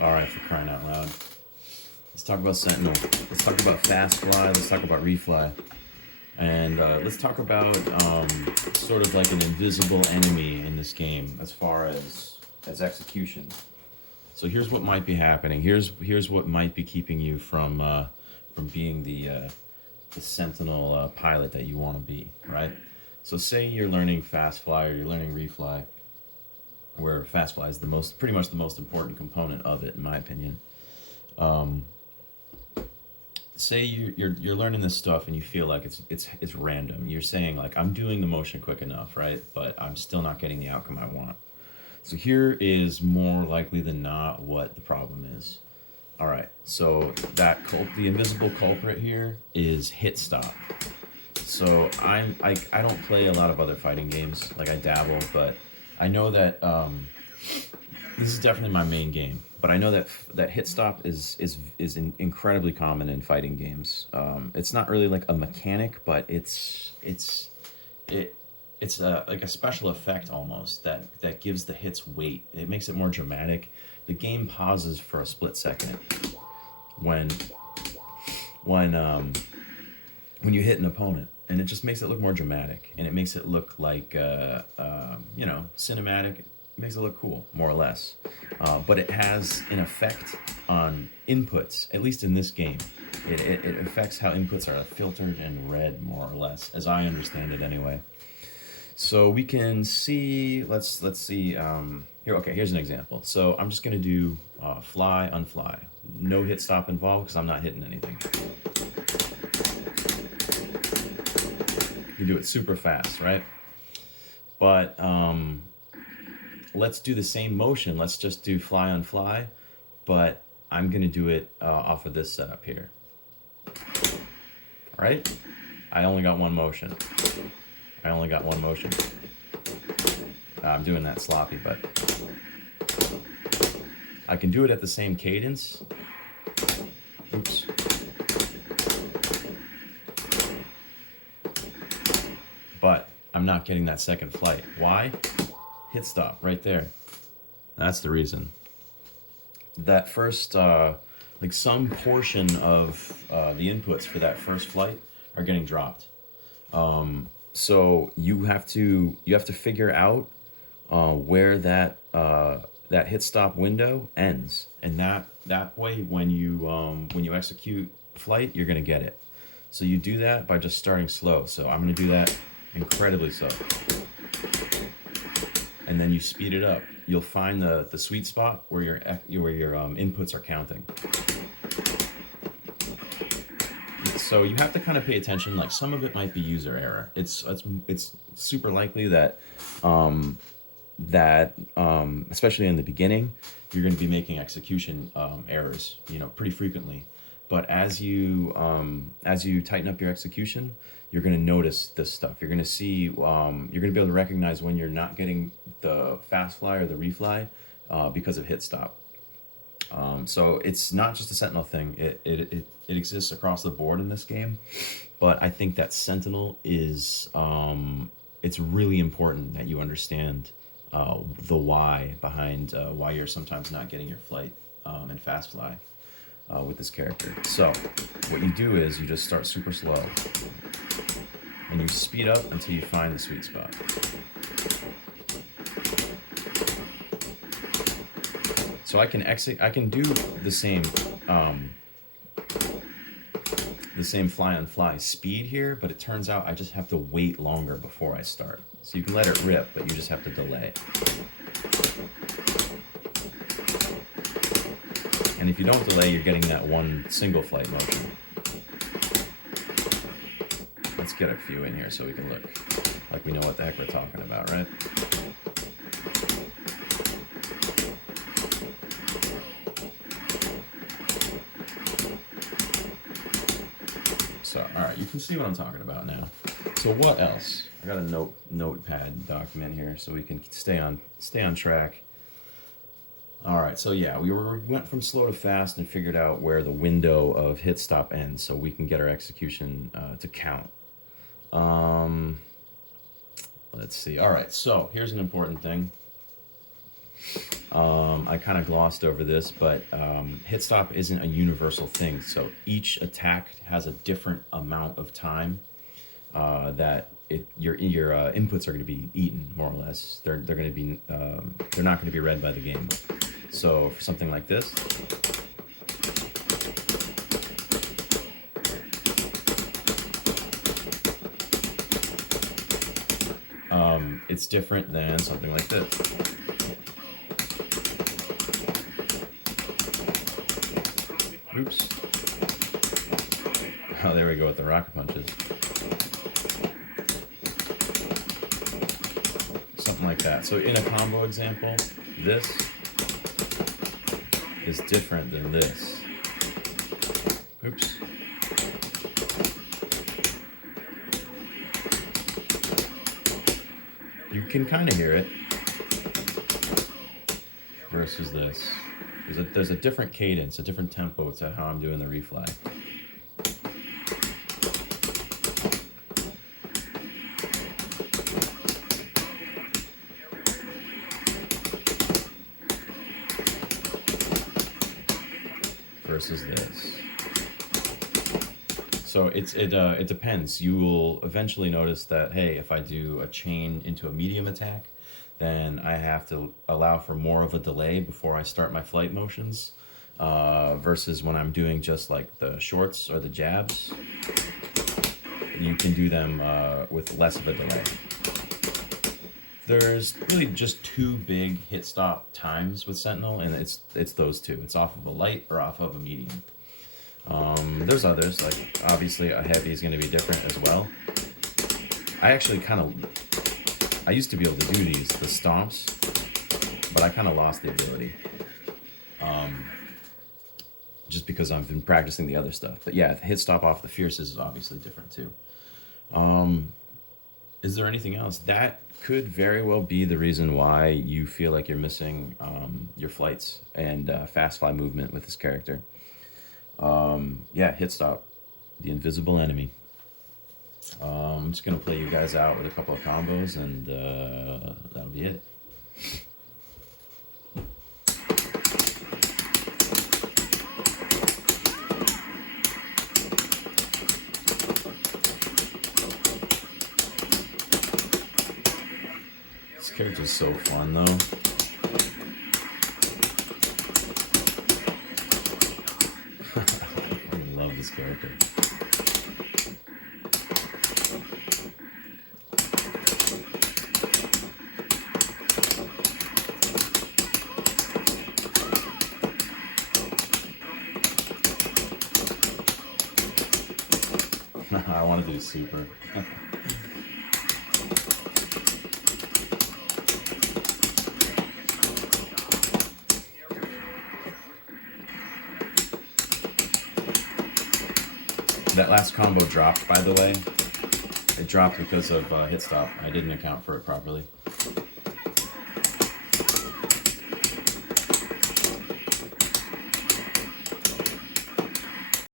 All right, for crying out loud. Let's talk about Sentinel. Let's talk about fast fly. Let's talk about refly. And let's talk about sort of like an invisible enemy in this game as far as execution. So here's what might be happening. Here's what might be keeping you from being the Sentinel pilot that you want to be, right? So say you're learning fast fly or you're learning refly, where fast fly is pretty much the most important component of it, in my opinion. Say you're learning this stuff and you feel like it's random. You're saying like, I'm doing the motion quick enough, right? But I'm still not getting the outcome I want. So here is more likely than not what the problem is. All right, so the invisible culprit here is hit stop. So I don't play a lot of other fighting games, like I dabble, but I know that this is definitely my main game. But I know that hit stop is incredibly common in fighting games. It's not really like a mechanic, but it's like a special effect almost that gives the hits weight. It makes it more dramatic. The game pauses for a split second when you hit an opponent, and it just makes it look more dramatic, and it makes it look like cinematic. It makes it look cool, more or less. But it has an effect on inputs, at least in this game. It affects how inputs are filtered and read, more or less, as I understand it anyway. So we can see, let's see, here, okay, here's an example. So I'm just gonna do fly, unfly. No hit stop involved because I'm not hitting anything. You do it super fast, right? But let's do the same motion. Let's just do fly on fly, but I'm gonna do it off of this setup here. Right? I only got one motion. I'm doing that sloppy, but I can do it at the same cadence. Oops. But I'm not getting that second flight. Why? Hit stop right there. That's the reason. That first, like some portion of the inputs for that first flight are getting dropped. So you have to figure out where that hit stop window ends, and that way when you execute flight, you're gonna get it. So you do that by just starting slow. So I'm gonna do that incredibly slow, and then you speed it up. You'll find the sweet spot where your inputs are counting. So you have to kind of pay attention. Like some of it might be user error. It's super likely that especially in the beginning, you're going to be making execution errors, pretty frequently. But as you tighten up your execution, you're going to notice this stuff. You're going to see, you're going to be able to recognize when you're not getting the fast fly or the refly because of hit stop. So it's not just a Sentinel thing. It exists across the board in this game, but I think that Sentinel is it's really important that you understand the why behind why you're sometimes not getting your flight in fast fly with this character. So what you do is you just start super slow and you speed up until you find the sweet spot. So I can do the same fly on fly speed here, but it turns out I just have to wait longer before I start. So you can let it rip, but you just have to delay. And if you don't delay, you're getting that one single flight motion. Let's get a few in here so we can look like we know what the heck we're talking about, right? So, all right, you can see what I'm talking about now. So what else? I got a notepad document here so we can stay on track. All right, so yeah, we went from slow to fast and figured out where the window of hit stop ends so we can get our execution to count. Let's see. All right, so here's an important thing. I kind of glossed over this, but hit stop isn't a universal thing. So each attack has a different amount of time that your inputs are going to be eaten, more or less. They're going to be they're not going to be read by the game. So for something like this, it's different than something like this. Oops. Oh, there we go with the rocket punches. Something like that. So in a combo example, this is different than this. Oops. You can kind of hear it versus this. There's a different cadence, a different tempo to how I'm doing the refly. Versus this. So it depends. You will eventually notice that, hey, if I do a chain into a medium attack, then I have to allow for more of a delay before I start my flight motions, versus when I'm doing just like the shorts or the jabs, you can do them with less of a delay. There's really just two big hit stop times with Sentinel, and it's those two. It's off of a light or off of a medium. There's others, like obviously a heavy is going to be different as well. I actually I used to be able to do these, the stomps, but I kind of lost the ability. Just because I've been practicing the other stuff. But yeah, the hit stop off the fierces is obviously different too. Is there anything else? That could very well be the reason why you feel like you're missing your flights and fast fly movement with this character. Yeah, hit stop, the invisible enemy. I'm just gonna play you guys out with a couple of combos, and that'll be it. This character's so fun though. I love this character. I want to do super. That last combo dropped, by the way. It dropped because of hit stop. I didn't account for it properly.